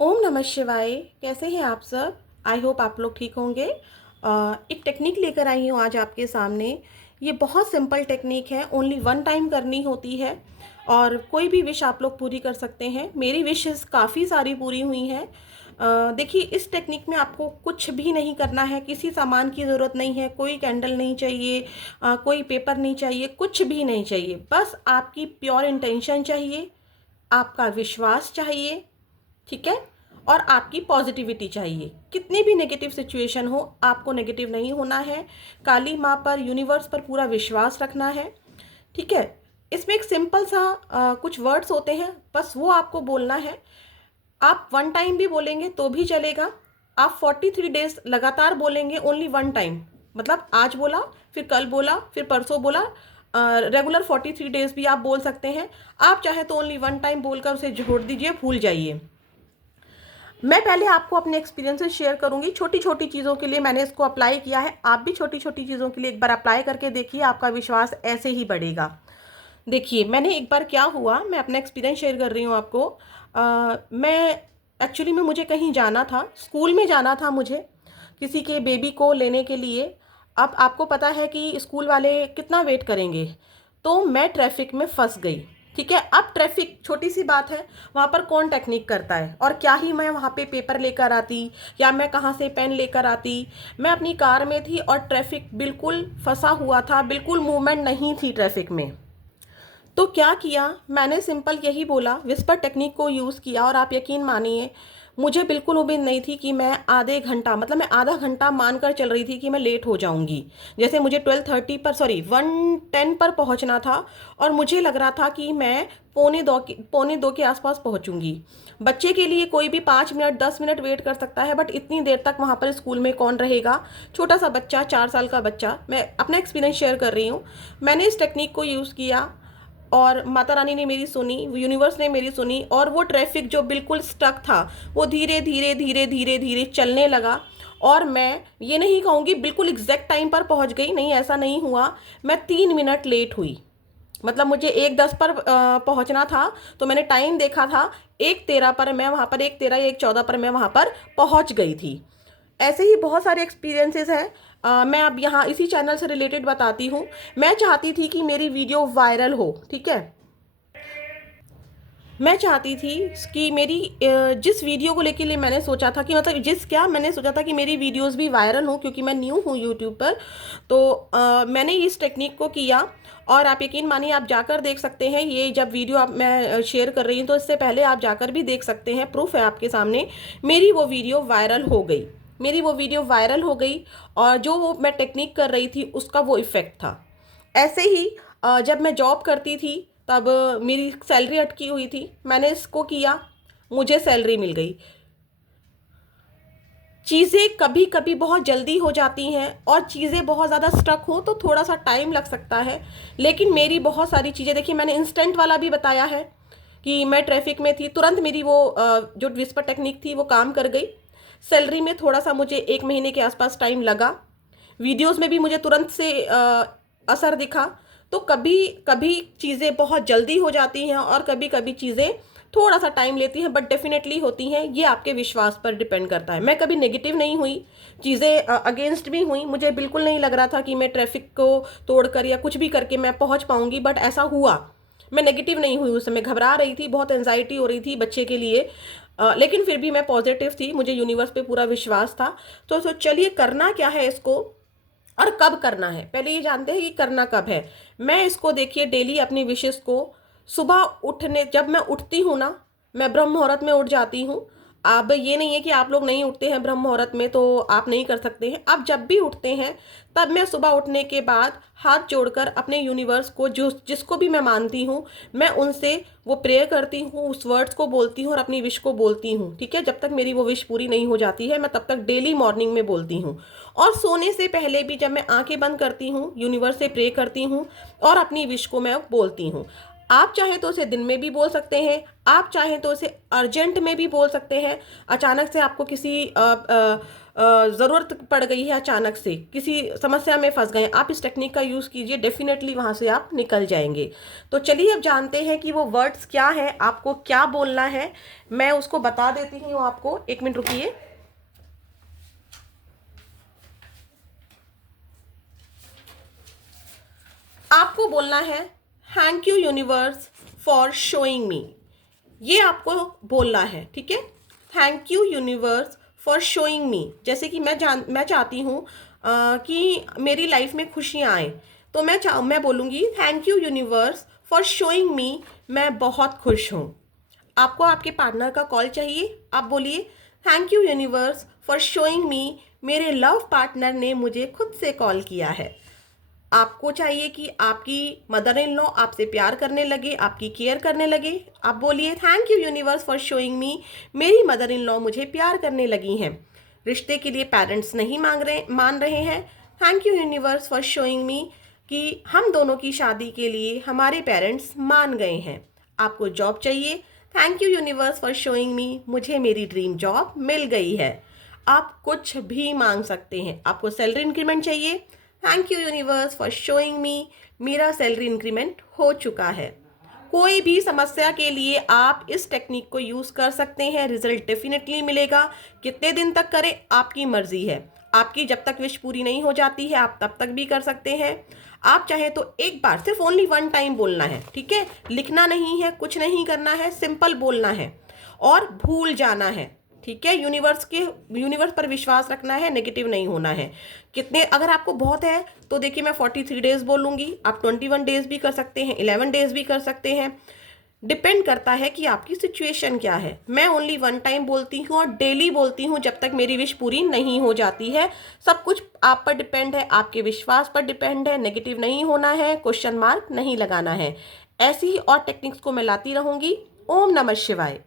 ओम नमः शिवाय। कैसे हैं आप सब? आई होप आप लोग ठीक होंगे। एक टेक्निक लेकर आई हूँ आज आपके सामने। ये बहुत सिंपल टेक्निक है, ओनली वन टाइम करनी होती है और कोई भी विश आप लोग पूरी कर सकते हैं। मेरी विशेस काफ़ी सारी पूरी हुई हैं। देखिए, इस टेक्निक में आपको कुछ भी नहीं करना है, किसी सामान की ज़रूरत नहीं है, कोई कैंडल नहीं चाहिए, कोई पेपर नहीं चाहिए, कुछ भी नहीं चाहिए। बस आपकी प्योर इंटेंशन चाहिए, आपका विश्वास चाहिए, ठीक है, और आपकी पॉजिटिविटी चाहिए। कितनी भी नेगेटिव सिचुएशन हो, आपको नेगेटिव नहीं होना है। काली माँ पर, यूनिवर्स पर पूरा विश्वास रखना है, ठीक है। इसमें एक सिंपल सा कुछ वर्ड्स होते हैं, बस वो आपको बोलना है। आप वन टाइम भी बोलेंगे तो भी चलेगा। आप 43 डेज लगातार बोलेंगे ओनली वन टाइम, मतलब आज बोला, फिर कल बोला, फिर परसों बोला। रेगुलर 43 डेज भी आप बोल सकते हैं। आप चाहे तो ओनली वन टाइम बोलकर उसे छोड़ दीजिए, भूल जाइए। मैं पहले आपको अपने एक्सपीरियंसेस शेयर करूंगी। छोटी छोटी चीज़ों के लिए मैंने इसको अप्लाई किया है, आप भी छोटी छोटी चीज़ों के लिए एक बार अप्लाई करके देखिए, आपका विश्वास ऐसे ही बढ़ेगा। देखिए, मैंने एक बार क्या हुआ, मैं अपना एक्सपीरियंस शेयर कर रही हूँ आपको। मैं एक्चुअली में मुझे कहीं जाना था, स्कूल में जाना था मुझे, किसी के बेबी को लेने के लिए। अब आपको पता है कि स्कूल वाले कितना वेट करेंगे, तो मैं ट्रैफिक में फंस गई। ठीक है, अब ट्रैफिक छोटी सी बात है, वहाँ पर कौन टेक्निक करता है, और क्या ही मैं वहाँ पे पेपर लेकर आती या मैं कहाँ से पेन लेकर आती। मैं अपनी कार में थी और ट्रैफिक बिल्कुल फंसा हुआ था, बिल्कुल मूवमेंट नहीं थी ट्रैफिक में। तो क्या किया, मैंने सिंपल यही बोला, विस्पर टेक्निक को यूज़ किया, और आप यकीन मानिए, मुझे बिल्कुल उम्मीद नहीं थी कि मैं आधे घंटा, मतलब मैं आधा घंटा मानकर चल रही थी कि मैं लेट हो जाऊंगी। जैसे मुझे 12:30 पर, सॉरी 1:10 पर पहुंचना था, और मुझे लग रहा था कि मैं पौने दो के आसपास पहुंचूंगी। बच्चे के लिए कोई भी 5 मिनट 10 मिनट वेट कर सकता है, बट इतनी देर तक वहाँ पर स्कूल में कौन रहेगा। छोटा सा बच्चा, 4 साल का बच्चा, मैं अपना एक्सपीरियंस शेयर कर रही हूँ। मैंने इस टेक्निक को यूज़ किया और माता रानी ने मेरी सुनी, यूनिवर्स ने मेरी सुनी, और वो ट्रैफिक जो बिल्कुल स्टक था वो धीरे धीरे धीरे धीरे धीरे चलने लगा। और मैं ये नहीं कहूँगी बिल्कुल एग्जैक्ट टाइम पर पहुँच गई, नहीं, ऐसा नहीं हुआ। मैं 3 मिनट लेट हुई, मतलब मुझे 1:10 पर पहुँचना था, तो मैंने टाइम देखा था 1:13 पर मैं वहाँ पर, 1:13 या 1:14 पर मैं वहाँ पर पहुँच गई थी। ऐसे ही बहुत सारे एक्सपीरियंसेस हैं। मैं अब यहाँ इसी चैनल से रिलेटेड बताती हूँ। मैं चाहती थी कि मेरी वीडियो वायरल हो, ठीक है। मैं चाहती थी कि मेरी जिस वीडियो को लेके लिए मैंने सोचा था कि, मतलब जिस क्या मैंने सोचा था कि मेरी वीडियोस भी वायरल हो, क्योंकि मैं न्यू हूँ यूट्यूब पर। तो मैंने इस टेक्निक को किया, और आप यकीन मानिए, आप जाकर देख सकते हैं। ये जब वीडियो आप मैं शेयर कर रही हूँ, तो इससे पहले आप जाकर भी देख सकते हैं, प्रूफ है आपके सामने। मेरी वो वीडियो वायरल हो गई, मेरी वो वीडियो वायरल हो गई, और जो वो मैं टेक्निक कर रही थी उसका वो इफ़ेक्ट था। ऐसे ही जब मैं जॉब करती थी, तब मेरी सैलरी अटकी हुई थी, मैंने इसको किया, मुझे सैलरी मिल गई। चीज़ें कभी कभी बहुत जल्दी हो जाती हैं, और चीज़ें बहुत ज़्यादा स्ट्रक हो तो थोड़ा सा टाइम लग सकता है। लेकिन मेरी बहुत सारी चीज़ें, देखिए मैंने इंस्टेंट वाला भी बताया है कि मैं ट्रैफिक में थी, तुरंत मेरी वो जो विस्पर टेक्निक थी वो काम कर गई। सैलरी में थोड़ा सा मुझे 1 महीने के आसपास टाइम लगा। वीडियोस में भी मुझे तुरंत से असर दिखा। तो कभी कभी चीज़ें बहुत जल्दी हो जाती हैं, और कभी कभी चीज़ें थोड़ा सा टाइम लेती हैं, बट डेफिनेटली होती हैं। ये आपके विश्वास पर डिपेंड करता है। मैं कभी नेगेटिव नहीं हुई, चीज़ें अगेंस्ट भी हुई, मुझे बिल्कुल नहीं लग रहा था कि मैं ट्रैफिक को तोड़कर या कुछ भी करके मैं पहुंच पाऊंगी, बट ऐसा हुआ। मैं नेगेटिव नहीं हुई, उस समय घबरा रही थी, बहुत एंजाइटी हो रही थी बच्चे के लिए। लेकिन फिर भी मैं पॉजिटिव थी, मुझे यूनिवर्स पे पूरा विश्वास था। तो चलिए, करना क्या है इसको, और कब करना है, पहले ये जानते हैं कि करना कब है। मैं इसको, देखिए, डेली अपनी विशेष को सुबह उठने, जब मैं उठती हूँ ना, मैं ब्रह्म मुहूर्त में उठ जाती हूँ। अब ये नहीं है कि आप लोग नहीं उठते हैं ब्रह्म मुहूर्त में तो आप नहीं कर सकते हैं, आप जब भी उठते हैं, तब मैं सुबह उठने के बाद हाथ जोड़कर अपने यूनिवर्स को, जो जिसको भी मैं मानती हूँ, मैं उनसे वो प्रेयर करती हूँ, उस वर्ड्स को बोलती हूँ और अपनी विश को बोलती हूँ, ठीक है। जब तक मेरी वो विश पूरी नहीं हो जाती है, मैं तब तक डेली मॉर्निंग में बोलती हूँ। और सोने से पहले भी जब मैं आंखें बंद करती हूँ, यूनिवर्स से प्रे करती हूँ और अपनी विश को मैं बोलती हूँ। आप चाहें तो उसे दिन में भी बोल सकते हैं, आप चाहें तो उसे अर्जेंट में भी बोल सकते हैं। अचानक से आपको किसी ज़रूरत पड़ गई है, अचानक से किसी समस्या में फंस गए, आप इस टेक्निक का यूज़ कीजिए, डेफिनेटली वहाँ से आप निकल जाएंगे। तो चलिए अब जानते हैं कि वो वर्ड्स क्या है, आपको क्या बोलना है। मैं उसको बता देती हूँ आपको, 1 मिनट रुकिए। आपको बोलना है thank you universe for showing me. ये आपको बोलना है, ठीक है। Thank you universe for showing me. जैसे कि मैं चाहती हूँ कि मेरी लाइफ में खुशियाँ आए, तो मैं बोलूँगी thank you universe for showing me, मैं बहुत खुश हूँ। आपको आपके पार्टनर का कॉल चाहिए, आप बोलिए thank you universe for showing me, मेरे लव पार्टनर ने मुझे खुद से कॉल किया है। आपको चाहिए कि आपकी मदर इन लॉ आपसे प्यार करने लगे, आपकी केयर करने लगे, आप बोलिए thank you universe for showing me, मेरी मदर इन लॉ मुझे प्यार करने लगी हैं। रिश्ते के लिए पेरेंट्स नहीं मान रहे हैं, thank you universe for showing me कि हम दोनों की शादी के लिए हमारे पेरेंट्स मान गए हैं। आपको जॉब चाहिए, thank you universe for showing me, मुझे मेरी ड्रीम जॉब मिल गई है। आप कुछ भी मांग सकते हैं। आपको सैलरी इंक्रीमेंट चाहिए, thank you universe for showing me, मेरा सैलरी इंक्रीमेंट हो चुका है। कोई भी समस्या के लिए आप इस टेक्निक को यूज़ कर सकते हैं, रिजल्ट डेफिनेटली मिलेगा। कितने दिन तक करें आपकी मर्जी है, आपकी जब तक विश पूरी नहीं हो जाती है आप तब तक भी कर सकते हैं। आप चाहे तो एक बार, सिर्फ ओनली 1 टाइम बोलना है, ठीक है। लिखना नहीं है, कुछ नहीं करना है, सिंपल बोलना है और भूल जाना है, ठीक है। यूनिवर्स पर विश्वास रखना है, नेगेटिव नहीं होना है। कितने, अगर आपको बहुत है तो देखिए मैं 43 डेज बोलूँगी, आप 21 डेज भी कर सकते हैं, 11 डेज भी कर सकते हैं। डिपेंड करता है कि आपकी सिचुएशन क्या है। मैं ओनली 1 टाइम बोलती हूँ और डेली बोलती हूँ जब तक मेरी विश पूरी नहीं हो जाती है। सब कुछ आप पर डिपेंड है, आपके विश्वास पर डिपेंड है। नेगेटिव नहीं होना है, क्वेश्चन मार्क नहीं लगाना है। ऐसी ही और टेक्निक्स को मैं लाती रहूँगी। ओम नमः शिवाय।